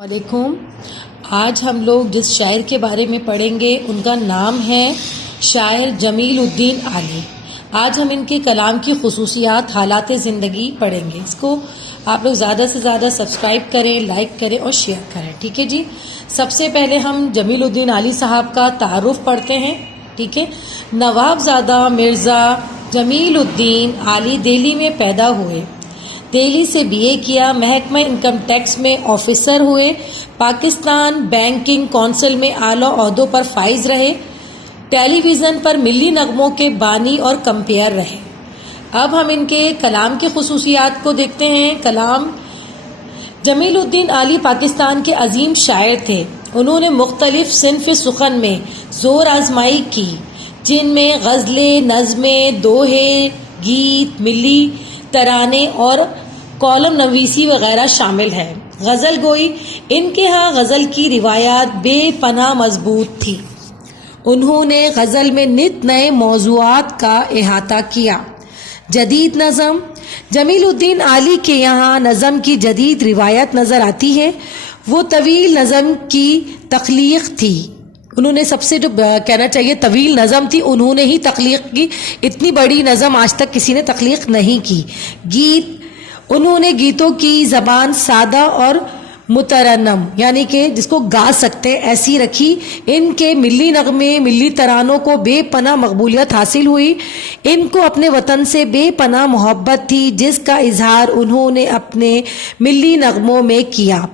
वालेकुम। आज हम लोग जिस शायर के बारे में पढ़ेंगे उनका नाम है शायर जमीलुद्दीन आली। आज हम इनके कलाम की खुसूसियात हालात ज़िंदगी पढ़ेंगे। इसको आप लोग ज़्यादा से ज़्यादा सब्सक्राइब करें, लाइक करें और शेयर करें। ठीक है जी। सबसे पहले हम जमीलुद्दीन आली साहब का तारुफ पढ़ते हैं। ठीक है। नवाबजादा मिर्ज़ा जमीलुद्दीन आली दिल्ली में पैदा हुए। दिल्ली से बीए किया। महकमा इनकम टैक्स में ऑफिसर हुए। पाकिस्तान बैंकिंग काउंसिल में आला ओहदों पर फाइज रहे। टेलीविज़न पर मिली नगमों के बानी और कंपेयर रहे। अब हम इनके कलाम की खुसूसियात को देखते हैं। कलाम जमीलुद्दीन आली पाकिस्तान के अजीम शायर थे। उन्होंने मुख्तलिफ सिन्फ़ सुखन में ज़ोर आजमाई की, जिनमें गज़लें, नज़में, दोहे, गीत, मिली तराने और कॉलम नवीसी वगैरह शामिल है। गज़ल गोई इनके यहाँ गज़ल की रिवायात बेपनाह मजबूत थी। उन्होंने गज़ल में नित नए मौज़ूआत का अहाता किया। जदीद नज़म जमीलुद्दीन आली के यहाँ नज़म की जदीद रिवायत नज़र आती है। वो तवील नज़म की तख्लीक थी। उन्होंने सबसे जो कहना चाहिए तवील नज़म थी, उन्होंने ही तख्लीक की। इतनी बड़ी नज़म आज तक किसी ने तख्लीक नहीं की। गीत उन्होंने गीतों की ज़बान सादा और मुतरन्नम यानी कि जिसको गा सकते हैं ऐसी रखी। इनके मिली नगमे, मिली तरानों को बेपनाह मकबूलियत हासिल हुई। इनको अपने वतन से बेपनाह मोहब्बत थी, जिसका इजहार उन्होंने अपने मिली नगमों में किया।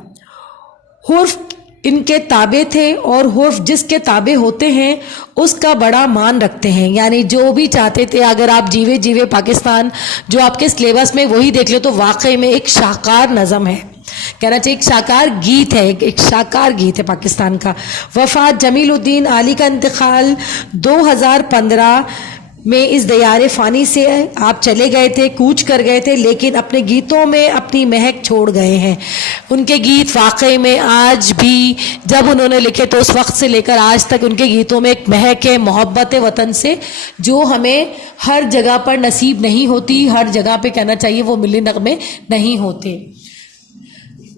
हुर्फ इनके ताबे थे और हुर्फ जिसके ताबे होते हैं उसका बड़ा मान रखते हैं। यानी जो भी चाहते थे, अगर आप जीवे जीवे पाकिस्तान जो आपके सिलेबस में वही देख ले तो वाकई में एक शाहकार नज़म है, कहना चाहिए एक शाहकार गीत है, एक शाहकार गीत है पाकिस्तान का। वफात जमीलुद्दीन आली का इंतकाल 2015 में इस दयारे फ़ानी से आप चले गए थे, कूच कर गए थे, लेकिन अपने गीतों में अपनी महक छोड़ गए हैं। उनके गीत वाकई में आज भी जब उन्होंने लिखे तो उस वक्त से लेकर आज तक उनके गीतों में एक महक है, मोहब्बत है वतन से, जो हमें हर जगह पर नसीब नहीं होती। हर जगह पे कहना चाहिए वो मिली नगमे नहीं होते।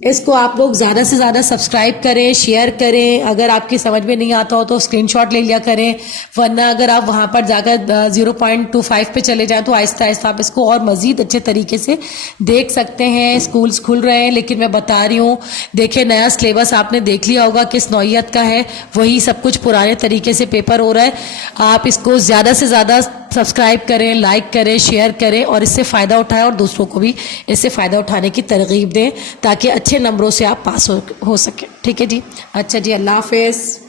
इसको आप लोग ज़्यादा से ज़्यादा सब्सक्राइब करें, शेयर करें। अगर आपकी समझ में नहीं आता हो तो स्क्रीनशॉट ले लिया करें, वरना अगर आप वहाँ पर जाकर 0.25 पे चले जाएं तो आहिस्ता आहिस्ता आप इसको और मज़ीद अच्छे तरीके से देख सकते हैं। स्कूल्स खुल रहे हैं, लेकिन मैं बता रही हूँ, देखिए नया सिलेबस आपने देख लिया होगा किस नौइयत का है, वही सब कुछ पुराने तरीके से पेपर हो रहा है। आप इसको ज़्यादा से ज़्यादा सब्सक्राइब करें, लाइक करें, शेयर करें और इससे फ़ायदा उठाएं और दूसरों को भी इससे फ़ायदा उठाने की तरगीब दें ताकि अच्छे नंबरों से आप पास हो सकें। ठीक है जी। अच्छा जी, अल्लाह हाफ़िज़।